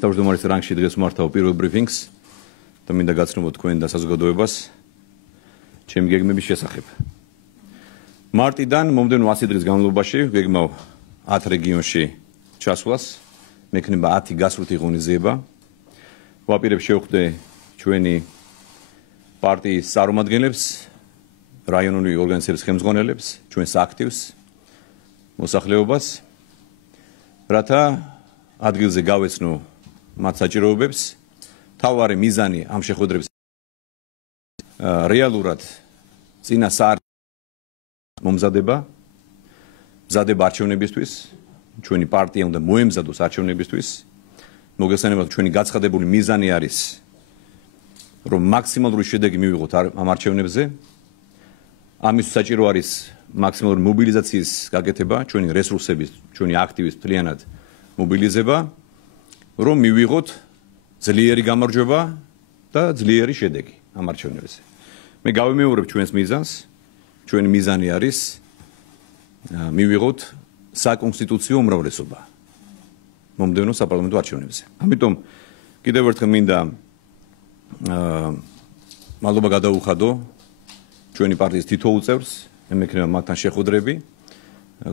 თავმჯდომარის რანგში დღეს მართავ პირველ ბრიფინგს და მინდა გაცნობოთ თქვენ და საზოგადოებას ჩემი გეგმების შესახებ. მარტიდან მომდევნო 100 დღის განმავლობაში გეგმავ 10 რეგიონში ჩასვლას, მექნება 10 გასვლითი ღონისძიება. ვაპირებ შევხვდე ჩვენი პარტიის წარმომადგენლებს, რაიონული ორგანიზაციების ხელმძღვანელებს, ჩვენს აქტივს, მოსახლეობას, რათა ადგილზე გავეცნო მათ საჭიროებებს, თავარი მიზანი ამ შეხვედრების რეალურად წინასწარ მომზადება არჩევნებისთვის, ჩვენი პარტია უნდა მოემზადოს არჩევნებისთვის. მოგესალმებით, ჩვენი გაცხადებული მიზანი არის, რომ მაქსიმალური შედეგი მივიღოთ ამ არჩევნებზე. ამის საჭირო არის მაქსიმალური მობილიზაციის გაკეთება, ჩვენი რესურსების, ჩვენი აქტივის მთლიანად მობილიზება, რომ მივიღოთ ძლიერი გამარჯვება და ძლიერი შედეგი ამ არჩევნებზე. მე გავიმეორებ ჩვენს მიზანს. ჩვენი მიზანი არის მივიღოთ საკონსტიტუციო უმრავლესობა მომდევნო საპარლამენტო არჩევნებზე. ამიტომ კიდევ ერთხელ მინდა მადლობა გადაუხადო ჩვენი პარტიის თითოეულ წევრს, ემექნება მათთან შეხვედრები,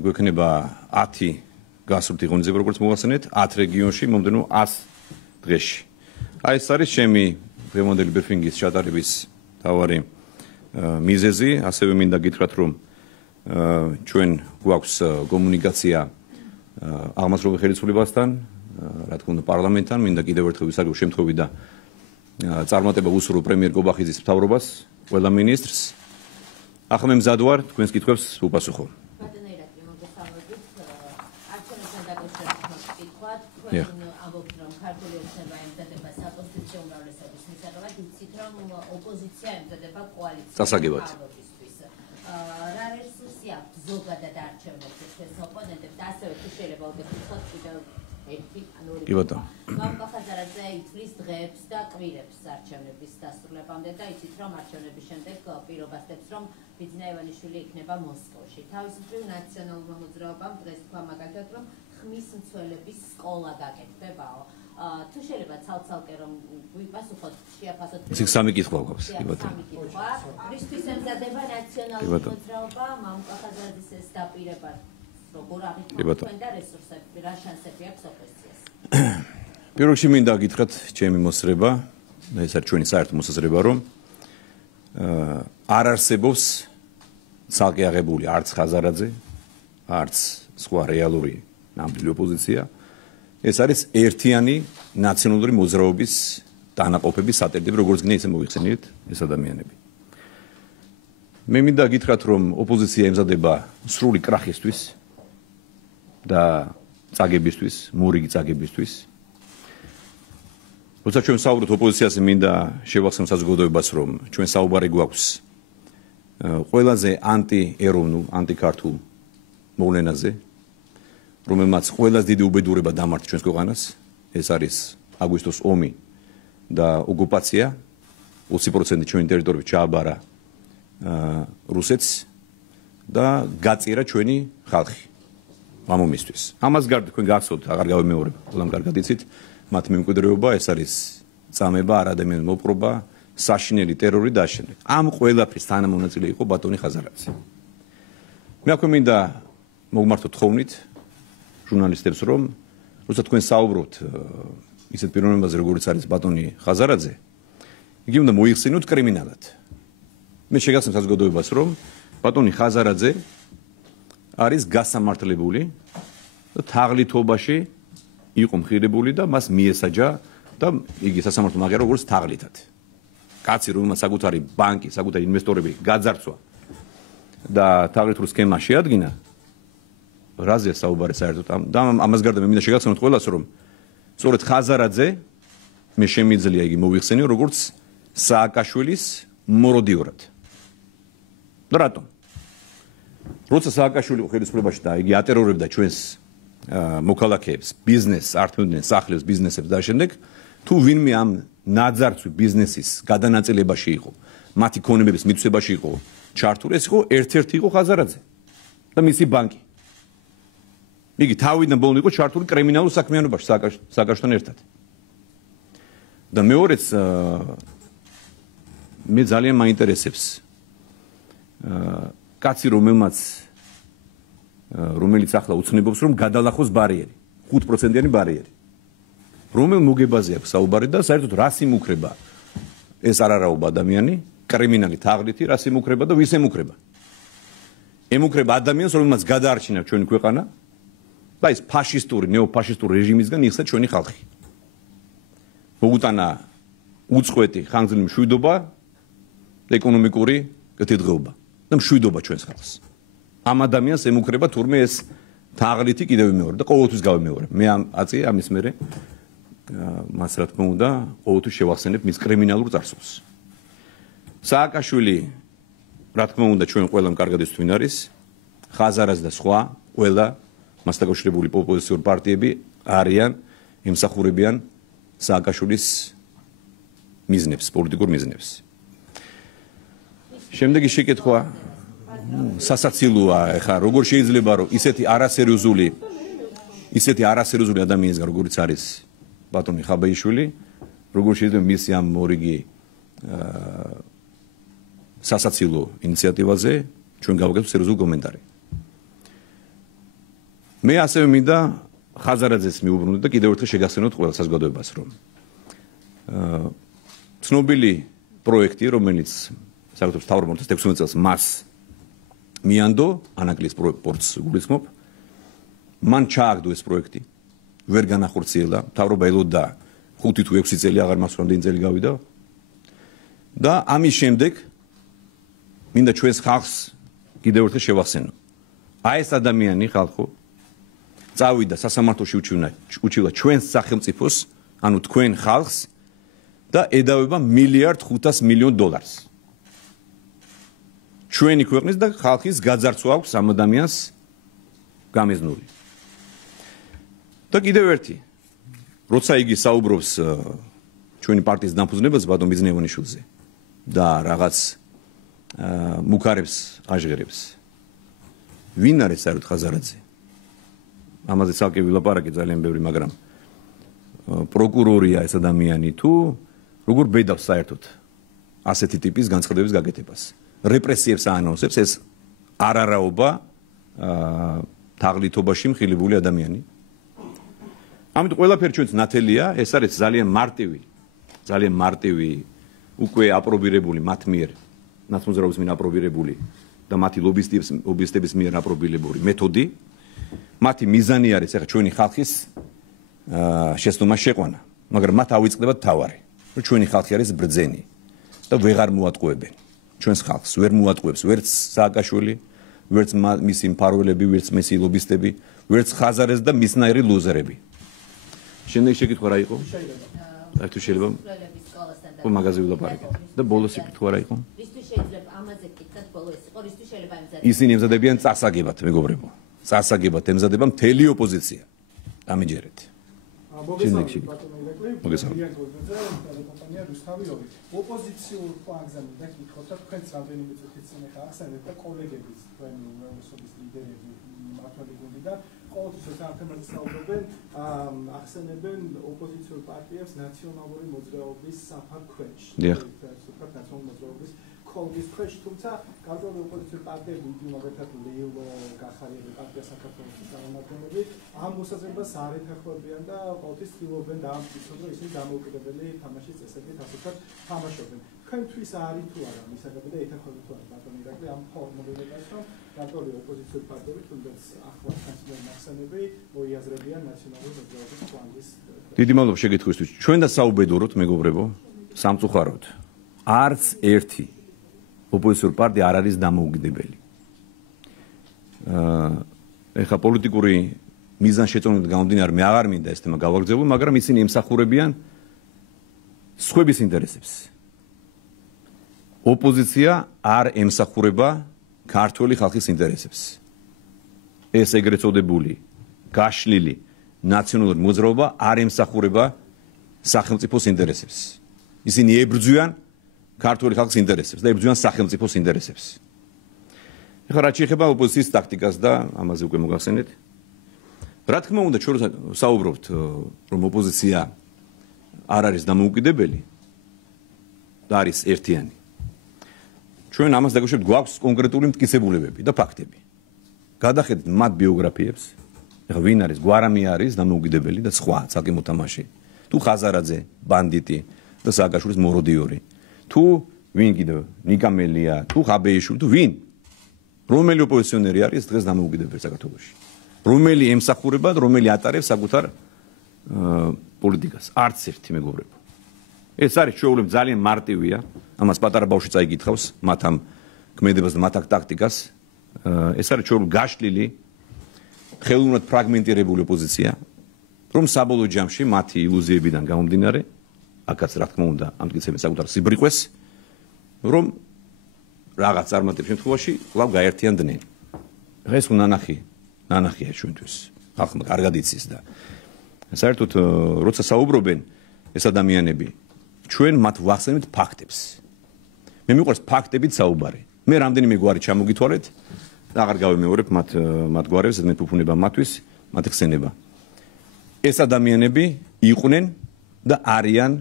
გვექნება 10 გასვლითი ღონისძიება, როგორც მოვახსენეთ, 10 რეგიონში მომდევნო 100 დღეში. აი ეს არის ჩემი დღევანდელი ბრიფინგის ჩატარების თავარი მიზეზი. ასევე მინდა გითხრათ, რომ ჩვენ გვაქვს კომუნიკაცია აღმასრულებელ ხელისუფლებასთან, რა თქმა უნდა პარლამენტთან. მინდა კიდევ ერთხელ ვისაუბრო შემთხვევით და წარმატება უსურვო პრემიერ გობახიძის მთავრობას, ყველა მინისტრს. ახლა მე მზად ვარ თქვენს კითხვებს უპასუხო. ოპოზიცია ემზადება კოალიციას. დასაგებად. რა რესურსი აქვს ზოგადად არჩევნებში ეს ოპონენტებს, ასევე თუ შეიძლება უთხრათ კიდევ ერთი ან ორი. კი ბატონო. მამუკა ხაზარაძე ითვლის დღეებს და კვირებს არჩევნების დასრულებამდე და იცით რომ არჩევნების შემდეგ პირობას დებს რომ ბიძინა ივანიშვილი იქნება მოსკოვში. თავის მხრივ ნაციონალურმა მოძრაობამ დღეს თქვა მაგალითად რომ ხმის მცველების სკოლა გაკეთდებაო. თუ შეიძლება ცალ-ცალკე რომ ვიპასუხოთ, შეაფასოთ. ისიც სამი კითხვა გვაქვს, კი ბატონო. რისთვის ემზადება ნაციონალური მოძრაობა, მამუკა ხაზარაძის ეს დაპირება, როგორ აღიქვამთ თქვენ და რესურსები, რა შანსები აქვს ოპოზიციას? პირველ რიგში მინდა გითხრათ ჩემი მოსწრება, ეს არის ჩვენი საერთო მოსაზრება, რომ არ არსებობს ცალკე აღებული არც ხაზარაძე, არც სხვა რეალური ნამდვილი ოპოზიცია. ეს არის ერთიანი ნაციონალური მოძრაობის დანაყოფების სატირდები, როგორც გინდა ისე მოიხსენიეთ ეს ადამიანები. მე მინდა გითხრათ, რომ ოპოზიცია ემზადება სრული კრახისთვის და წაგებისთვის, მორიგი წაგებისთვის. როცა ჩვენ საუბრობთ ოპოზიციაზე, მინდა შევახსენოთ საზოგადოებას, რომ ჩვენ საუბარი გვაქვს ყველაზე ანტიეროვნულ, ანტიქართულ მოვლენაზე, რომელმაც ყველაზე დიდი უბედურება დამართ ჩვენს ქვეყანას, ეს არის აგვისტოს ომი და ოკუპაცია, 20% ჩვენი ტერიტორიით ჩააბარა რუსეთს და გაწირა ჩვენი ხალხი ამ ომისთვის. ამას გარდა თქვენ გახსოვთ, აღარ გავიმეორებ, ყველამ კარგად იცით, მათ მემკვიდრეობა, ეს არის წამება, არადამიანი მოპყრობა, საშინელი ტერორი და ამავდროულად. ამ ყველაფრის თანამონაწილე იყო ბატონი ხაზარაძე. მე აქვე მინდა მოგმართოთ თხოვნით ჟურნალისტებს, რომ როცა თქვენ საუბრობთ ისეთ პიროვნებაზე, როგორიც არის ბატონი ხაზარაძე, იგი უნდა მოიხსენოთ კრიმინალად. მე შეგახსენებ საზოგადოებას, რომ ბატონი ხაზარაძე არის გასამართლებული და თაღლითობაში იყო მხირებული და მას მიესაჯა და იგი სასამართლომ აღიარა როგორც თაღლითად. კაცი, რომელმაც საკუთარი ბანკი, საკუთარი ინვესტორები გაძარცვა და თაღლითურ სქემა შეადგინა, რაზეა საუბარი საერთოდ? და ამას გარდა მე მინდა შეგახსენოთ ყველას, რომ სწორედ ხაზარაძე მე შემიძლია იგი მოვიხსენიო როგორც სააკაშვილის მოროდიორად. და რატომ? როცა სააკაშვილი ხელისუფლებაში და იგი ატერორებდა ჩვენს მოქალაქეებს, ბიზნესს, ართმევდნენ სახლებს, ბიზნესებს და შემდეგ, თუ ვინმე ამ ნაძარცვი ბიზნესის გადანაწილებაში იყო, მათი ქონებების მიცვებაში იყო ჩართული, ეს იყო ერთ-ერთი იყო ხაზარაძე და მისი ბანკი. იგი თავიდან ბოლომდე იყო ჩართული კრიმინალურ საქმიანობაში სააკაშვილთან ერთად. და მეორეც მე ძალიან მაინტერესებს კაცი რომელიც ახლა უცნებობს რომ გადალახოს ბარიერი 5%-იანი ბარიერი რომელ მოგებაზე აქვს საუბარი და საერთოდ რას იმუქრება ეს არ არაობა ადამიანი კრიმინალი თაღლითი რას იმუქრება და ვის ემუქრება ემუქრება ადამიანს რომელმაც გადაარჩინა ჩვენი ქვეყანა და ის ფაშისტური ნეოფაშისტური რეჟიმისგან იხსნა ჩვენი ხალხი მოუტანა უწყვეტი ხანგრძლივი მშვიდობა ეკონომიკური კეთილდღეობა და მშვიდობა ჩვენს ხალხს ამ ადამიანს ემუქრება თურმე ეს თაღლითი კიდევ მეორე და ყოველთვის გავიმეორე მე ამის მერე მას რა თქმა უნდა ყოველთვის შევახსენებ მის კრიმინალურ წარსულს სააკაშვილი რა თქმა უნდა ჩვენ ყველამ კარგად ის თვინ არის ხაზარას და სხვა ყველა მასთან დაკავშირებული ოპოზიციური პარტიები არიან ემსახურებიან სააკაშვილის მიზნებს პოლიტიკურ მიზნებს შემდეგი შეკითხვა სასაცილოა ეხა როგორ შეიძლება რომ ისეთი არასერიოზული ადამიანისგან როგორიც არის ბატონი ხაბეიშვილი როგორ შეიძლება მისი ამ მორიგი სასაცილო ინიციატივაზე ჩვენ გავაკეთოთ სერიოზული კომენტარი მე ასევე მინდა ხაზარაძეს მიუბრუნდეთ და კიდევ ერთხელ შეგახსენოთ ყველა საზოგადოებას რომ ცნობილი პროექტი რომელიც საქართველოს მთავრობამ 16 წელს მას მიანდო ანაკლის პორტს გულისხმობ მან ჩააგდო ეს პროექტი ვერ განახორციელა მთავრობა ელოდა 5 თუ 6 წელი აღარ მას რამდენი წელი გავიდა და ამის შემდეგ მინდა ჩვენს ხალხს კიდევ ერთხელ შევახსენო აი ეს ადამიანი ხალხო წავიდა სასამართლოში უჩივდა ჩვენს სახელმწიფოს ანუ თქვენ ხალხს და ედავება $1.5 მილიარდ ჩვენი ქვეყნის და ხალხის გაძარცვა აქვს ამ ადამიანს გამიზნული და კიდევ ერთი როცა იგი საუბრობს ჩვენი პარტიის დამფუძნებელს ბატონ ბიზნევანიშვილზე და რაღაც მუქარებს აჟღერებს ვინ არის საერთოდ ხაზარაძე ამაზე ცალკე ვილაპარაკე ძალიან ბევრი მაგრამ პროკურორია ეს ადამიანი თუ როგორ ბედავს საერთოდ ასეთი ტიპის განცხადების გაკეთებას რეპრესიებს აანონსებს ეს არარაობა თაღლითობაში მხილებული ადამიანი ამიტომ ყველაფერი ჩვენს ნათელია ეს არის ძალიან მარტივი უკვე აპრობირებული მათ მიერ ნაცმოძრაობის მიერ აპრობირებული და მათი ლობისტების მიერ აპრობირებული მეთოდი მათი მიზანი არის ახლა ჩვენი ხალხის შეცდომა შეყვანა მაგრამ მათ ავიწყდებათ თავარი რომ ჩვენი ხალხი არის ბრძენი და ვეღარ მოატყუებენ ჩვენს ხალხს ვერ მოატყუებს ვერც სააკაშვილი ვერც მისი მფარველები ვერც მისი ლობისტები ვერც ხაზარეს და მისნაირი ლუზერები შემდეგი შეკითხვა რა იყო თუ შეიძლება ხო მაგაზე ვილაპარაკეთ და ბოლოს შეკითხვა რა იყო ისთვის შეიძლება ამაზე კითხოთ ბოლოს იყო ისთვის შეიძლება ისინი ემზადებიან წასაგებად მეგობრებო წასაგებად ემზადება მთელი ოპოზიცია ამიჯერეთ ოპოზიციურ პლანზე და კითხოთ და თქვენს რამდენიმე წუთით წინ ახსენეთ და კოლეგების თქვენი უმრავლესობის ლიდერები მართალი გუნდი და ყოველთვის საერთოდ საუბრობენ ახსენებენ ოპოზიციურ პარტიებს ნაციონალური მოძრაობის საფარ ქვეშ ნაციონალური მოძრაობის კოლგის ქვეშ თუმცა გარკვეული ოპოზიციურ პარტიები მაგალითად ლეილო გახარიელი პარტია საქართველოს წარმომადგენლები ამ მოსაზრებას არ ეთანხმებიან და ყოველთვის ცდილობენ დაამტკიცონ რომ ისინი დამოუკიდებელი თამაშის წესებით ასეთად თამაშობენ თქვენთვის არის თუ არა მისაღები და ეთანხმებით თუ არა ბატონი ირაკლი ამ ფორმულირებას რომ გარკვეული ოპოზიციურ პარტიები თუნდაც ახლა კანცლერი ნახსენები მოიაზრებიან ნაციონალური მოძრაობის პლანის დიდი მადლობა შეკითხვისთვის ჩვენ და საუბედუროთ მეგობრებო სამწუხაროდ არც ერთი ოპოზიციურ პარტია არ არის დამოუკიდებელი. ეხლა პოლიტიკური მიზანშეწონებიდან გამომდინარე მე აღარ მინდა ეს თემა გავაგრძელო, მაგრამ ისინი ემსახურებიან სხვების ინტერესებს. ოპოზიცია არ ემსახურება ქართული ხალხის ინტერესებს. ეს ეგრეთ წოდებული გაშლილი ნაციონალური მოძრაობა არ ემსახურება სახელმწიფოს ინტერესებს. ისინი ებრძვიან ქართული ხალხის ინტერესებს და ებრძვიან სახელმწიფოს ინტერესებს. ეხლა რაც შეეხება ოპოზიციის ტაქტიკას და ამაზე უკვე მოგახსენეთ. რა თქმა უნდა, ჩვენ საუბრობთ, რომ ოპოზიცია არ არის დამოუკიდებელი და არის ერთიანი. ჩვენ ამას დაკავშირებით გვაქვს კონკრეტული მტკიცებულებები და ფაქტები. გადახედეთ მათ ბიოგრაფიებს. ეხლა ვინ არის გვარამი არის დამოუკიდებელი და სხვა ცალკე მოთამაშე. თუ ხაზარაძე, ბანდიტი და სააკაშვილის მოროდიორი. თუ ვინ კიდევ ნიკამელია, თუ ხაბეიშვილი, თუ ვინ? რომელი ოპოზიციონერი არის დღეს დამოუკიდებელი საქართველოში? რომელი ემსახურება და რომელი ატარებს საკუთარ პოლიტიკას? არც ერთი მეგობრებო. ეს არის ჩვეულებ ძალიან მარტივია. ამას პატარა ბავშვი წაიგითხავს მათ ამ ქმედებას და მათ ტაქტიკას. ეს არის ჩვეულებ გაშლილი ხელოვნურად ფრაგმენტირებული ოპოზიცია, რომ საბოლოო ჯამში მათი ილუზიებიდან გამომდინარე, აქაც რა თქმა უნდა, ამტკიცებენ საკუთარ სიბრიყვეს, რომ რაღაც წარმატების შემთხვევაში კვლავ გაერთიანდნენ. ეს ნანახია ჩვენთვის. ხალხმა კარგად იცის და საერთოდ როცა საუბრობენ ეს ადამიანები, ჩვენ მათ ვახსენებთ ფაქტებს. მე მიყვარს ფაქტებით საუბარი. მე რამდენიმე გვარი ჩამოგითვალეთ და აღარ გავიმეორებ მათ გვარებს, მე ფუფუნება მათთვის, მათი ხსენება. ეს ადამიანები იყვნენ და არიან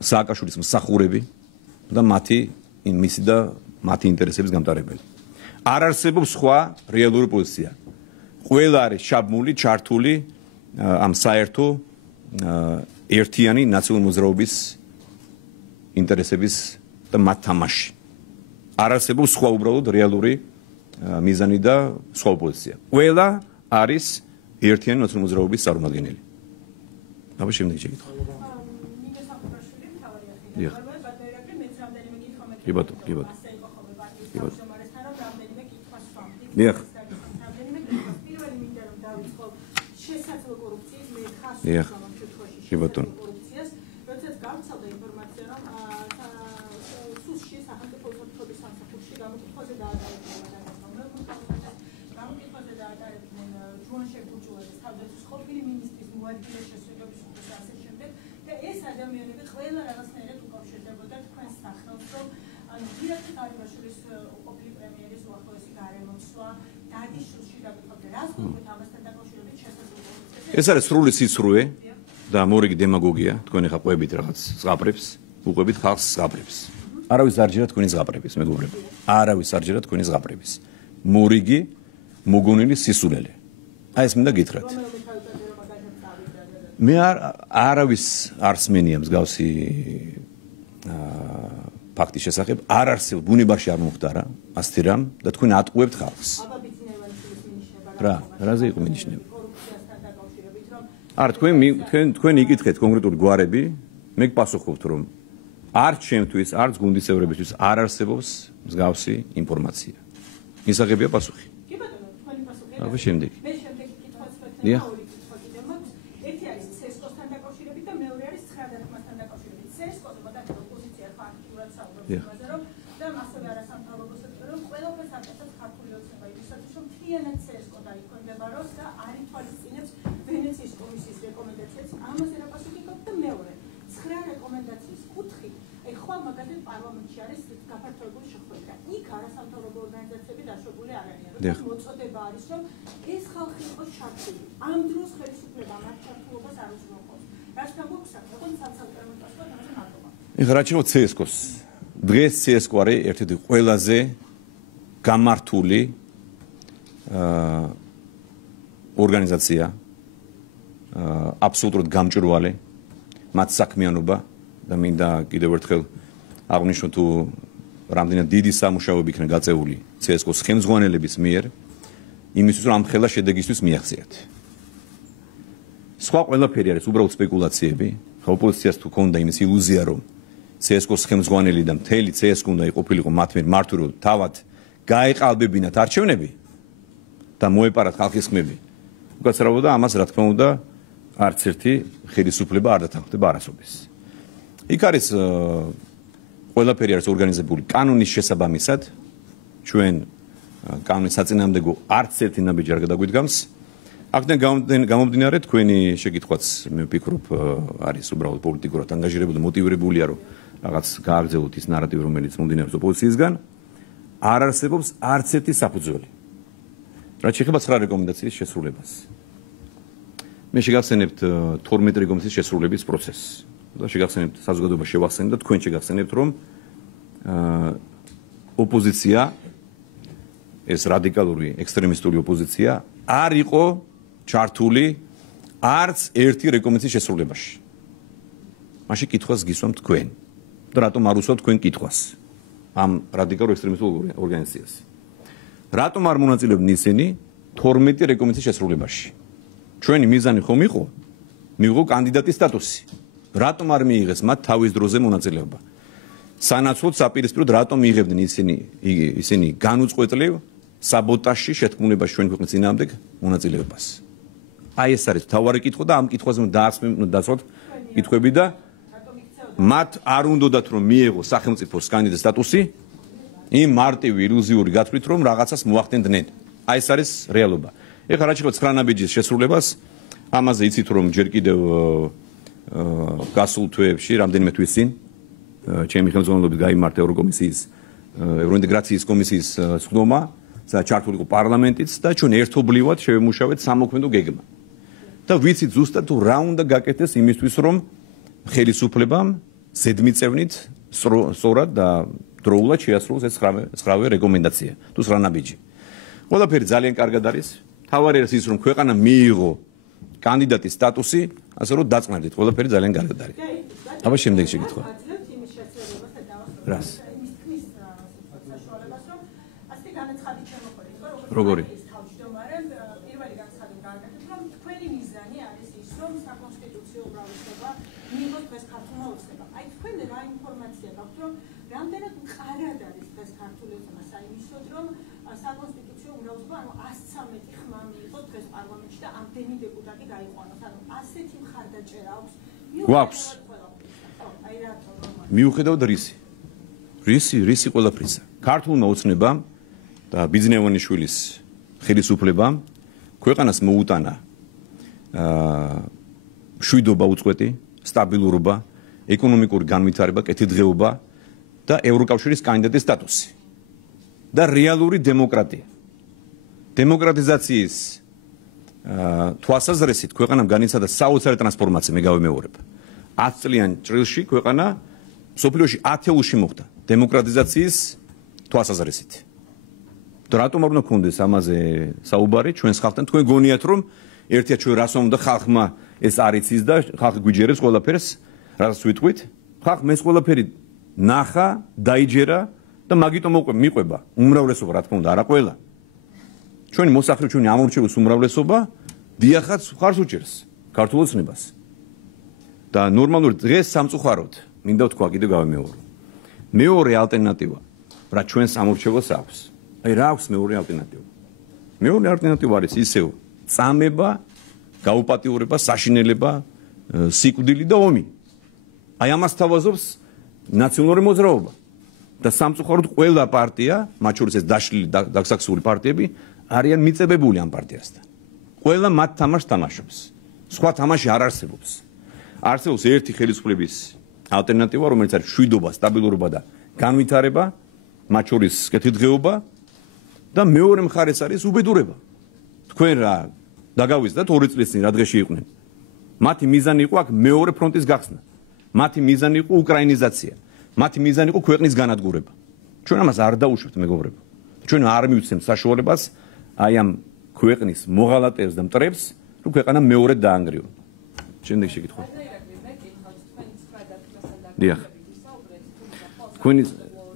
სააკაშვილის მსახურები და მისი და მათი ინტერესების გამტარებელი. არ არსებობს სხვა რეალური პოზიცია. ყველა არის ჩაბმული, ჩართული ამ საერთო ერთიანი ნაციონალური მოძრაობის ინტერესების და მათ თამაში. არ არსებობს სხვა უბრალოდ რეალური მიზანი და სხვა პოზიცია. ყველა არის ერთიანი ნაციონალური მოძრაობის წარმომადგენელი. აბა შემდეგი შეკითხვა. ეს არის სრული სიცრუე და მორიგი დემაგოგია, თქვენ ახლა ყვებით რაღაც ზღაპრებს, უყვებით ხალხს ზღაპრებს. არავის არ ჯერა თქვენი ზღაპრების, მეგობრებო. არავის არ ჯერა თქვენი ზღაპრების. მორიგი, მოგონილი სისულელე. აი ეს მინდა გითხრათ. მე არავის არ სმენია მსგავსი ფაქტის შესახებ, არ არსებობს ბუნებაში არ მომხდარა ასეთი რამ და თქვენ ატყუებთ ხალხს. რაზე იყო მინიშნება? არ თქვენ იკითხეთ კონკრეტული გვარები, მე გპასუხობთ რომ არც ჩემთვის, არც გუნდის წევრებისთვის არ არსებობს მსგავსი ინფორმაცია. მისაღებია პასუხი. კი ბატონო, თქვენი პასუხი. აბა შემდეგი. მე შემდეგი კითხვაც თქვენ ორი კითხვა კიდევ მაქვს. ერთი არის CSKO-სთან დაკავშირებით და მეორე არის ცხრადარხმასთან დაკავშირებით. CSKO-ზე მოდახილ ოპოზიცია ფაქტიურად საუბრობს იმაზე, რომ და ასევე არასამთავრობო სექტორი, რომ ყველაფერს აკეთებს ქართული ოცნება იმისათვის, რომ მთლიანად CSKO დაიქვემდებაროს და არ ითვალისწინებს ვენეციის კომისიის რეკომენდაციებს. ამაზე რა პასუხი გქონდა და მეორე 9 რეკომენდაციის კუთხით, აი ხვალ მაგალითად პარლამენტში არის გაფართოებული შეხვედრა. იქ არასამთავრობო ორგანიზაციები დაშვებული არ არიან. როცა მოწოდება არის, რომ ეს ხალხი იყოს ჩართული. ამ დროს ხელისუფლება მათ ჩართულობას არ უზრუნველყოფს. რაც გაგვაქვს საკუთარ საცალკერმო პასუხად ამაზე მარტოა. ეხლა რა შეიძლება CSKO-ს? დღეს CSKO არის ერთ-ერთი ყველაზე გამართული ორგანიზაცია, აბსოლუტურად გამჭვირვალე მათ საქმიანობა და მინდა კიდევ ერთხელ აღნიშნო თუ რამდენად დიდი სამუშაოები იქნა გაწეული CSKO-ს ხელმძღვანელების მიერ იმისთვის რომ ამ ხელა შედეგისთვის მიაღწიათ. სხვა ყველაფერი არის უბრალოდ სპეკულაციები. ოპოზიციას თუ ქონდა იმის ილუზია რომ CSKO-ს ხელმძღვანელი და მთელი CSKO უნდა იყოფილიყო მათ მიერ მართული თავად გაეყალბებინათ არჩევნები და მოეპარათ ხალხის ხმები. უკაცრავდა ამას რა თქმა უნდა არც ერთი ხელისუფლება არ დათანხმდება არასოდეს. იქ არის ყველაფერი არის ორგანიზებული კანონის შესაბამისად. ჩვენ კანონის საწინააღმდეგო არც ერთი ნაბიჯი არ გადაგვიდგამს. აქედან გამომდინარე თქვენი შეკითხვაც მე ვფიქრობ არის უბრალოდ პოლიტიკურად ანგაჟირებული და მოტივირებულია რომ რაღაც გააგრძელოთ ის ნარატივი რომელიც მომდინარეობს ოპოზიციისგან. არ არსებობს არც ერთი საფუძველი. რაც შეეხება 9 რეკომენდაციის შესრულებას. მე შეგახსენებთ 12 რეგომისიის შესრულების პროცესს და შეგახსენებთ საზოგადოება შევახსენეთ და თქვენ შეგახსენებთ რომ ოპოზიცია ეს რადიკალური ექსტრემისტული ოპოზიცია არ იყო ჩართული არც ერთი რეკომენდაციის შესრულებაში. მაშინ კითხვას გისვამთ თქვენ და რატომ არ უსვამთ თქვენ კითხვას ამ რადიკალურ ექსტრემისტულ ორგანიზაციას? რატომ არ მონაწილეობდნენ ისინი 12 რეკომენდაციის შესრულებაში? ჩვენი მიზანი ხომ იყო მიიღო კანდიდატის სტატუსი. რატომ არ მიიღეს მათ თავის დროზე მონაწილეობა? სანაცვლოდ საპირისპიროდ რატომ მიიღებდნენ ისინი განუწყვეტლივ საბოტაჟში შეთქმულებაში ჩვენ ქვეყნის წინააღმდეგ მონაწილეობას? აი ეს არის თავარი კითხვა და ამ კითხვაზე უნდა დაწვოთ კითხვები და მათ არ უნდათ რომ მიიღო სახელმწიფოს კანდიდატის სტატუსი იმ მარტივი ილუზიური გათვლით რომ რაღაცას მოახდენდნენ. აი ეს არის რეალობა. ეხლა რაც შეეხება 9 ნაბიჯის შესრულებას, ამაზე იცით რომ ჯერ კიდევ გასულ თვეებში რამდენიმე თვის წინ ჩემი ხელმძღვანელობით გაიმართა ევროკომისიის ევროინტეგრაციის კომისიის სხდომა, სადაც ჩართული იყო პარლამენტიც და ჩვენ ერთობლივად შევემუშავეთ სამოქმედო გეგმა. და ვიცით ზუსტად თუ რა უნდა გაკეთდეს იმისთვის რომ ხელისუფლებამ ზედმიწევნით სწორად და დროულად შეასრულოს ეს 9 რეკომენდაცია თუ 9 ნაბიჯი. ყველაფერი ძალიან კარგად არის. თავარი არის ის რომ ქვეყანა მიიღო კანდიდატის სტატუსი, ასე რომ დაწყნარდით. ყველაფერი ძალიან კარგად არის. აბა შემდეგი შეკითხვა. რას? როგორი? რამდენად მყარად არის დღეს ქართულებმა საიმისოდ რომ საკონსტიტუციო უმრავლესობა ანუ 113 ხმა მიიღოს დღეს პარლამენტში და ამდენი დეპუტატი გაიყვანოს ანუ ასეთი მხარდაჭერა აქვს გვაქვს აი რატომ მიუხედავად რისი ყველაფრისა ქართულმა ოცნებამ და ბიზნევანიშვილის ხელისუფლებამ ქვეყანას მოუტანა მშვიდობა უწყვეტი სტაბილურობა ეკონომიკური განვითარება კეთილდღეობა და ევროკავშირის კანდიდატის სტატუსი და რეალური დემოკრატია. დემოკრატიზაციის თვალსაზრისით ქვეყანამ განიცადა საოცარი ტრანსფორმაცია, მე გავიმეორებ. 10 წლიან ჭრილში ქვეყანა სოფლიოში ათეულში მოხდა დემოკრატიზაციის თვალსაზრისით. და რატომ არ უნდა გქონდეს ამაზე საუბარი ჩვენს ხალხთან? თქვენ გონიათ რომ ერთია ჩვენ რას უნდა ხალხმა ეს არ იცის და ხალხი გვიჯერებს ყველაფერს, რაც ვიტყვით? ხალხმა ეს ყველაფერი ნახა, დაიჯერა და მაგიტომ მიყვება უმრავლესობა, რა თქმა უნდა, არა ყველა. ჩვენი მოსახლე, ჩვენი ამორჩევის უმრავლესობა დიახაც ხარს უჭერს ქართულ ოცნებას. და ნორმალურად დღეს სამწუხაროდ, მინდა ვთქვა, კიდევ გავიმეორო. მეორე ალტერნატივა, რა ჩვენს ამორჩევას აქვს. აი რა აქვს მეორე ალტერნატივა? მეორე ალტერნატივა არის ისევ წამება, გაუპატიურება, საშინელება, სიკვდილი და ომი. აი ამას თავაზობს ნაციონალური მოძრაობა და სამწუხაროდ ყველა პარტია, მათ შორის ეს დაშლილი დაგსაქსული პარტიები არიან მიწებებული ამ პარტიასთან. ყველა მათ თამაშს თამაშობს. სხვა თამაში არ არსებობს. არსებობს ერთი ხელისუფლების ალტერნატივა, რომელიც არის მშვიდობა, სტაბილურობა და განვითარება, მათ შორის კეთილდღეობა და მეორე მხარეს არის უბედურება. თქვენ რა დაგავიწყდათ 2 წლის წინ რა დღეში იყვნენ. მათი მიზანი იყო აქ მეორე ფრონტის გახსნა. მათი მიზანი იყო უკრაინიზაცია. მათი მიზანი იყო ქვეყნის განადგურება. ჩვენ ამას არ დაუშვებთ, მეგობრებო. ჩვენ არ მივცემთ საშუალებას აი ამ ქვეყნის მოღალატეებს და მტრებს, რომ ქვეყანა მეორედ დაანგრიონ. შემდეგ შეკითხვა. დიახ. თქვენი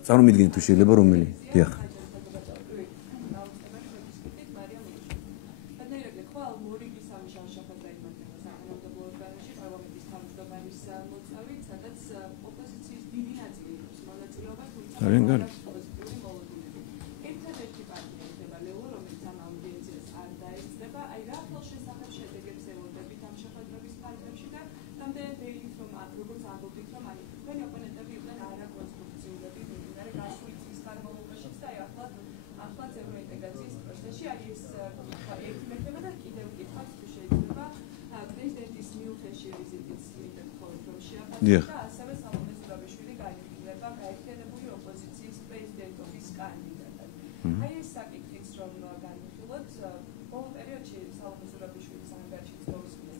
წარმომიდგენთ თუ შეიძლება რომელი? დიახ. ძალიან კარგი. ერთადერთი პარტია ხდება ლეო, რომელიც ამ აუდიენციას არ დაესწრება, აი რა ხელშესახებ შედეგებს ელოდებით ამ შეხვედრების ფარგლებში და რამდენად ვეით რომ როგორც ამბობთ რომ აი თქვენი ოპონენტები იყვნენ არაკონსტრუქციულები მიმდინარე გასული წლის განმავლობაში და აი ახლაც ევროინტეგრაციის პროცესში აი ეს ერთი მეთება და კიდევ კითხავს თუ შეიძლება პრეზიდენტის მიუხედავად ვიზიტის მითხრით რომ შეაფასება და ასევე სალომე ზურაბიშვილი გაიფიქრება გაერთიანებული ოპოზიციის პრეზიდენტობის კანდიდატად. აი ეს საკითხიც რომ განვიხილოთ, ბოლო პერიოდში სალომე ზურაბიშვილის ანგარიშის გულისხმობ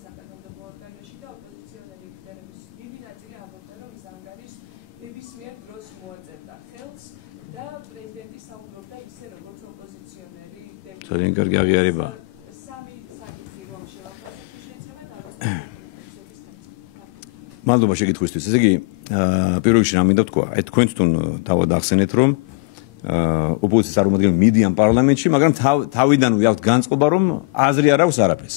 ნებისმიერ დროს მოაწერდა ხელს და პრეზიდენტი საუბრობდა ისე როგორც ოპოზიციონერი. ძალიან კარგი აღიარება. სამი საკითხი რომ შევახსენოთ შეიძლება მადლობა შეკითხვისთვის. ესე იგი, პირველ რიგში რა მინდა ვთქვა, თქვენ თვითონ თავად ახსენეთ, რომ ოპოზიციის წარმომადგენლები მიდიან პარლამენტში, მაგრამ თავიდანვე აქვთ განწყობა, რომ აზრი არ აქვს არაფერს.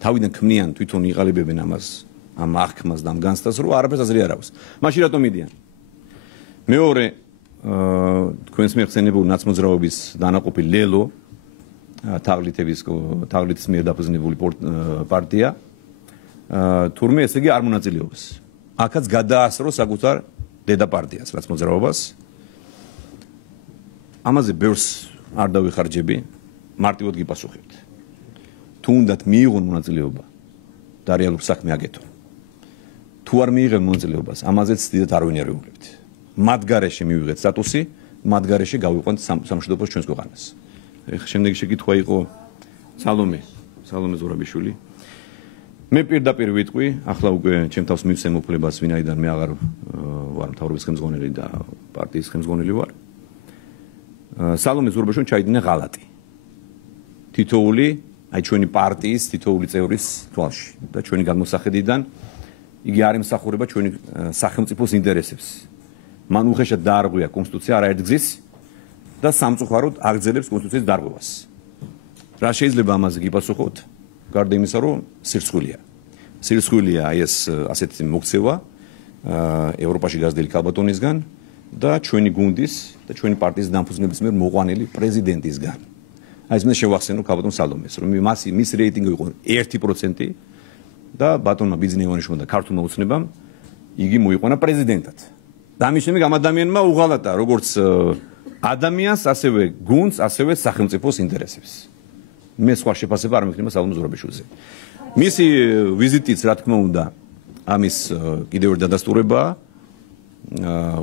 თავიდან ქმნიან თვითონ იღალებებენ ამას, ამ აღქმას და ამ განცდას, რომ არაფერს აზრი არ აქვს. მაშინ რატომ მიდიან? მეორე, თქვენს მიერ ხსენებულ ნაცმოძრაობის დანაყოფი ლელო, თაღლითის მიერ დაფუძნებული პარტია, თურმე ესე იგი არ მონაწილეობს. აქაც გადაასწრო საკუთარ დედა პარტიას, რაც მოძრაობას. ამაზე ბევრს არ დავიხარჯები, მარტივად გიპასუხებთ. თუ უნდათ მიიღონ მონაწილეობა და რეალურ საქმე აკეთონ. თუ არ მიიღენ მონაწილეობას, ამაზეც დიდად არ ვინერვებთ. მათ გარეშე მივიღეთ სტატუსი, მათ გარეშე გავიყვანთ სამშვიდობოს ჩვენს ქვეყანას. ეხლა შემდეგი შეკითხვა იყო სალომე ზურაბიშვილი. მე პირდაპირ ვიტყვი, ახლა უკვე ჩემ თავს მივცემ უფლებას, ვინაიდან მე აღარ ვარ მთავრობის ხელმძღვანელი და პარტიის ხელმძღვანელი ვარ. სალომე ზურაბიშვილი ჩაიდინა ღალატი. თითოეული, აი ჩვენი პარტიის თითოეული წევრის თვალში და ჩვენი გადმოსახედიდან იგი არ ემსახურება ჩვენი სახელმწიფოს ინტერესებს. მან უხეშად დაარღვია კონსტიტუცია არაერთ გზის და სამწუხაროდ აგრძელებს კონსტიტუციის დარღვევას. რა შეიძლება ამაზე გიპასუხოთ? გარდა იმისა, რომ სირცხვილია ეს ასეთი მოქცევა ევროპაში გაზრდილი ქალბატონისგან და ჩვენი გუნდის და ჩვენი პარტიის დამფუძნების მიერ მოყვანილი პრეზიდენტისგან. აი ეს მე შევახსენო ქალბატონ სალომეს, რომ მის რეიტინგი იყო 1% და ბატონმა ბიძინეევანიშვილმა და ქართულმა ოცნებამ იგი მოიყვანა პრეზიდენტად. და ამის შემდეგ ამ ადამიანმა უღალატა როგორც ადამიანს, ასევე გუნდს, ასევე სახელმწიფოს ინტერესებს. მე სხვა შეფასება არ მექნება სალომე ზურაბიშვილზე. მისი ვიზიტიც, რა თქმა უნდა, ამის კიდევ ერთ დადასტურებაა.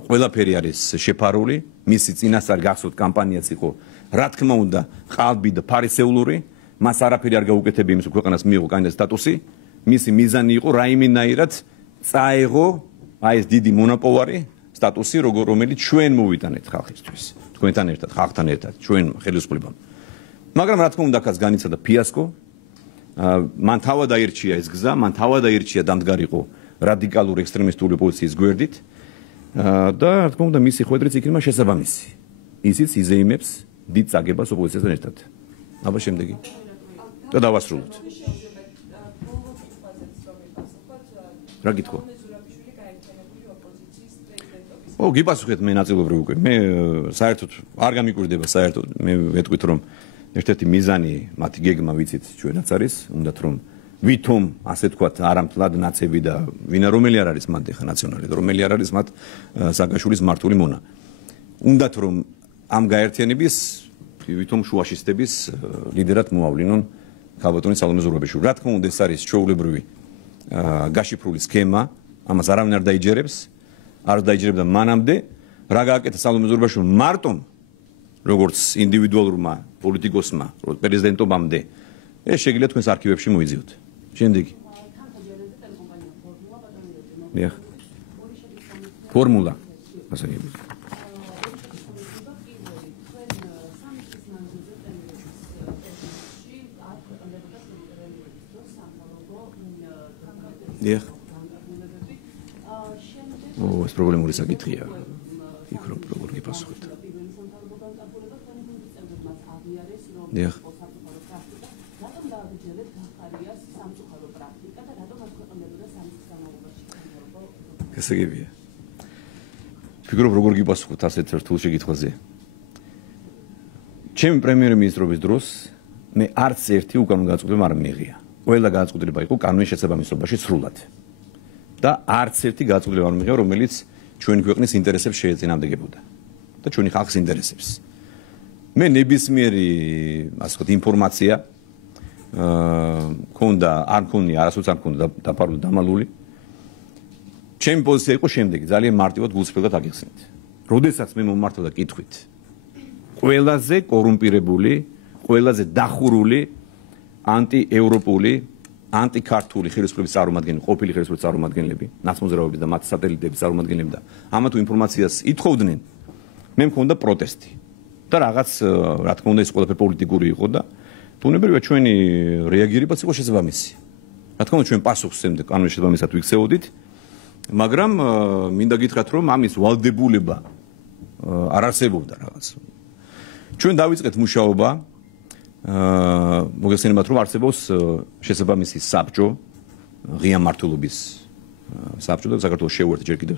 ყველაფერი არის შეფარული, მისი წინასწარ გახსოვთ კამპანიაც იყო, რა თქმა უნდა, ყალბი და ფარისეულური, მას არაფერი არ გაუკეთებია იმის, რომ ქვეყანას მიიღო კანდიდატის სტატუსი. მისი მიზანი იყო რაიმენაირად წაეღო აი ეს დიდი მონოპოლარი სტატუსი, რომელიც ჩვენ მოვიტანეთ ხალხისთვის, თქვენთან ერთად, ხალხთან ერთად, ჩვენ ხელისუფლებამ. მაგრამ რა თქმა უნდა, აქაც განიცადა ფიასკო. მან თავად აირჩია ეს გზა, მან თავად აირჩია დამდგარიყო რადიკალური ექსტრემისტული პოზიციის გვერდით და რა თქმა უნდა, მისი ხვედრიც იქნება შესაბამისი. ისიც იზეიმებს დიდ წაგებას ოპოზიციასთან ერთად. აბა შემდეგი. და დავასრულოთ. რა გითხო? გიპასუხეთ მე ნაწილობრივ უკვე. მე საერთოდ არ გამიკვირდება საერთოდ. მე ვეტყვით რომ ერთ-ერთი მიზანი მათი გეგმა ვიცით ჩვენაც არის, უნდათ რომ ვითომ ასე თქვათ არამთლად ნაცები და ვინა რომელი არ არის მათ ახლა ნაციონალი და რომელი არ არის მათ სააკაშვილის მართული მონა. უნდათ რომ ამ გაერთიანების ვითომ შუაშისტების ლიდერად მოავლინონ ქალბატონი სალომე ზურაბიშვილი. რა თქმა უნდა ეს არის ჩვეულებრივი გაშიფრული სქემა, ამას არავინ არ დაიჯერებს, არ დაიჯერებდა მანამდე, რა გააკეთა სალომე ზურაბიშვილმა მარტომ როგორც ინდივიდუალურმა პოლიტიკოსმა, პრეზიდენტობამდე, ეს შეგიძლიათ თქვენს არქივებში მოიძიოთ. შემდეგი. ფორმულა. ასე იგი. დიახ. ეს პრობლემური საკითხია. იქ რომ როგორ გიპასუხეთ. დიახ. გასაგებია. ფიქრობ როგორ გიპასუხოთ ასეთ რთულ შეკითხვაზე. ჩემი პრემიერ-მინისტრობის დროს მე არც ერთი უკანონო გადაწყვეტილება არ მიიღია. ყველა გადაწყვეტილება იყო კანონის შესაბამისობაში სრულად. და არც ერთი გადაწყვეტილება არ მიიღია, რომელიც ჩვენი ქვეყნის ინტერესებს შეეწინააღმდეგებოდა და ჩვენი ხალხის ინტერესებს. მე ნებისმიერი, ასე ვთქვათ, ინფორმაცია მქონდა, არ მქონია, არასოდეს არ მქონდა დაფარული, დამალული. ჩემი პოზიცია იყო შემდეგი, ძალიან მარტივად გულწრფელად აგიხსნით. როდესაც მე მომმართავდა კითხვით, ყველაზე კორუმპირებული, ყველაზე დახურული ანტიევროპული ანტიქართული ხელისუფლების წარმომადგენლები, ყოფილი ხელისუფლების წარმომადგენლები, ნაცმოძრაობის და მათ სატელიტების წარმომადგენლები და ამა თუ ინფორმაციას ითხოვდნენ, მე მქონდა პროტესტი. და რაღაც, რა თქმა უნდა, ეს ყველაფერი პოლიტიკური იყო და ბუნებრივია ჩვენი რეაგირებაც იყო შესაბამისი. რა თქმა უნდა, ჩვენ პასუხს შემდეგ კანონის შესაბამისად ვიქცეოდით, მაგრამ მინდა გითხრათ, რომ ამის ვალდებულება არ არსებობდა რაღაც. ჩვენ დავიწყეთ მუშაობა მოგეხსენებათ, რომ არსებობს შესაბამისი საბჭო, ღია მმართველობის საბჭო და საქართველოს შეუერთდა ჯერ კიდევ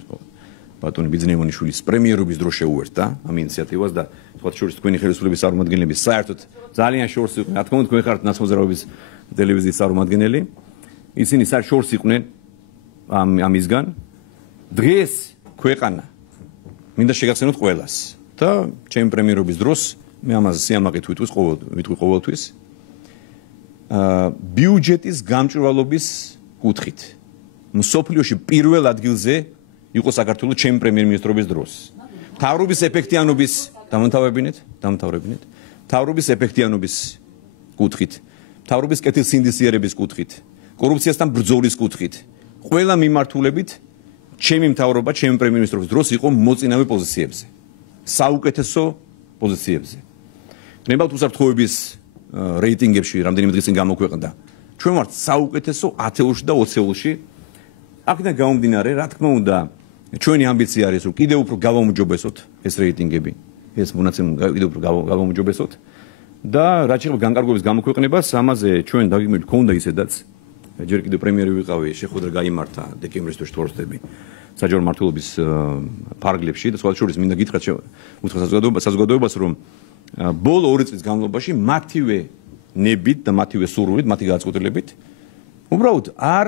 ბატონი ბიძნეევანიშვილის პრემიერობის დროს შეუერთდა ამ ინიციატივას და სხვა შორის თქვენი ხელისუფლების წარმომადგენლები საერთოდ ძალიან შორს იყვნენ. რა თქმა უნდა, თქვენ ხართ ნაცმოძრაობის ტელევიზიის წარმომადგენელი. ისინი საერთოდ შორს იყვნენ ამისგან. დღეს ქვეყანა მინდა შეგახსენოთ ყველას და ჩემი პრემიერობის დროს მე ამაზე სიამაყით ვიტყვი ყოველთვის ბიუჯეტის გამჭვირვალობის კუთხით მსოფლიოში პირველ ადგილზე იყო საქართველოს ჩემი პრემიერ-მინისტრობის დროს. მთავრობის ეფექტიანობის დამთავრებინეთ, მთავრობის ეფექტიანობის კუთხით, მთავრობის კეთილსინდისიერების კუთხით, კორუფციასთან ბრძოლის კუთხით, ყველა მიმართულებით ჩემი მთავრობა, ჩემი პრემიერ-მინისტრობის დროს იყო მოწინავე პოზიციებზე. საუკეთესო პოზიციებზე. ნებავთ უსაფრთხოების რეიტინგებში რამდენიმე დღის წინ გამოქვეყნდა. ჩვენ ვართ საუკეთესო 10-ში და 20-ში. აქედან გამომდინარე, რა თქმა უნდა, ჩვენი ამბიცია არის, რომ კიდევ უფრო გავაუმჯობესოთ ეს რეიტინგები, ეს მონაცემები კიდევ უფრო გავაუმჯობესოთ და რაც შეეხება განკარგულების გამოქვეყნებას, ამაზე ჩვენ დაგეგმილი გქონდა ისედაც, ჯერ კიდევ პრემიერი ვიყავი, შეხვედრა გაიმართა დეკემბრის თვეში თორსდები საჯარო მმართველობის ფარგლებში და სხვა შორის მინდა გითხრათ საზოგადოებას, რომ ბოლო 2 წლის განმავლობაში მათივე ნებით და მათივე სურვილით, მათი გადაწყვეტილებით უბრალოდ არ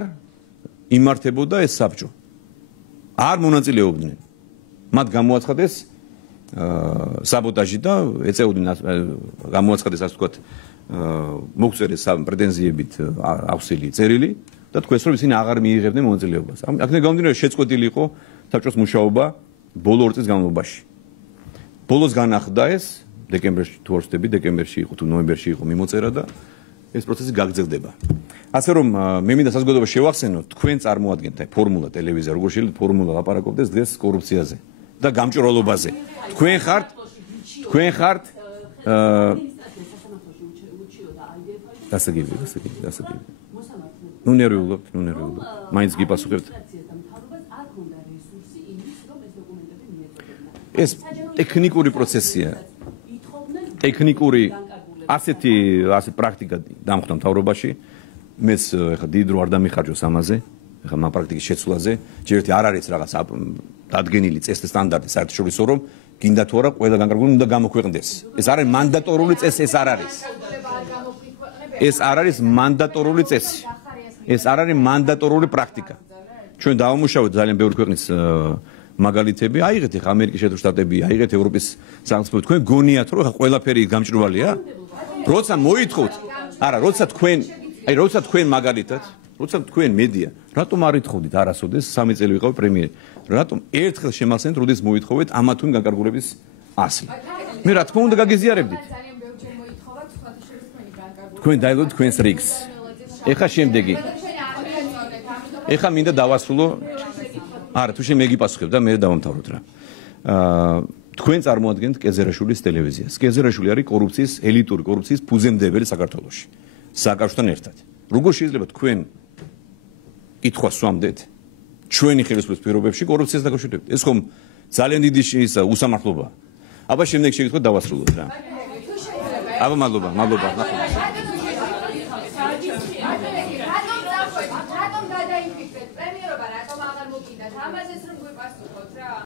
იმართებოდა ეს საბჭო. არ მონაწილეობდნენ. მათ გამოაცხადეს საბოტაჟი და ეწეოდნენ გამოაცხადეს ასე ვთქვათ მოგწერეს პრეტენზიებით ავსილი წერილი და თქვენს რომ ისინი აღარ მიიღებდნენ მონაწილეობას. აქედან გამომდინარე შეწყვეტილი იყო საბჭოს მუშაობა ბოლო 2 წლის განმავლობაში. ბოლოს განახლდა ეს დეკემბერში თუ არ ვცდები, დეკემბერში იყო თუ ნოემბერში იყო მიმოწერა და ეს პროცესი გაგრძელდება. ასე რომ მე მინდა საზოგადოებას შევახსენო, თქვენ წარმოადგენთ აი ფორმულა ტელევიზია, როგორ შეიძლება ფორმულა ლაპარაკობდეს დღეს კორუფციაზე და გამჭვირვალობაზე. თქვენ ხართ გასაგები. ნუ ნერვიულობთ. მაინც გიპასუხებთ. ეს ტექნიკური პროცესია. ტექნიკური ასეთი პრაქტიკა დამხდა მთავრობაში. მეც ეხლა დიდ რო არ დამიხარჯოს ამაზე. ეხლა მაგ პრაქტიკის შეცვლაზე. ჯერ ერთი არ არის რაღაც დადგენილი წესთა სტანდარტი საერთაშორისო, რომ გინდა თუ არა ყველა განკარგული უნდა გამოქვეყნდეს. ეს არის მანდატორული წესი, ეს არ არის. ეს არ არის მანდატორული წესი. ეს არ არის მანდატორული პრაქტიკა. ჩვენ დავამუშავეთ ძალიან ბევრი ქვეყნის მაგალითები, აიღეთ ეხლა ამერიკის შეერთებული შტატები, აიღეთ ევროპის სახელმწიფოები. თქვენ გონიათ რომ ეხლა ყველაფერი გამჭვირვალეა? როცა მოითხოვთ, არა, როცა თქვენ მაგალითად, როცა თქვენ მედია, რატომ არ ითხოვდით არასოდეს 3 წელი ვიყავ პრემიერი? რატომ ერთხელ შემახსენეთ, როდის მოითხოვეთ ამა თუ იმ განკარგულების ასლი? მე რა თქმა უნდა გაგიზიარებდით. თქვენ დაელოდეთ თქვენს რიგს. ეხლა შემდეგი. ეხლა მინდა დავასრულო. არა, თუ მე გიპასუხებ და მე დავამთავროთ რა. თქვენ წარმოადგენთ კეზერაშვილის ტელევიზიას. კეზერაშვილი არის კორუფციის, ელიტური კორუფციის ფუძემდებელი საქართველოში. სააკაშვილთან ერთად. როგორ შეიძლება თქვენ კითხვას სვამდეთ ჩვენი ხელისუფლების პირობებში კორუფციას დაკავშირებით? ეს ხომ ძალიან დიდი უსამართლობაა. აბა შემდეგ შეგიძლიათ დავასრულოთ რა. აბა მადლობა. რატომ გადაიფიქრეთ პრემიერობა, რატომ აღარ მოგიდათ? ამაზეც რომ გვიპასუხოთ.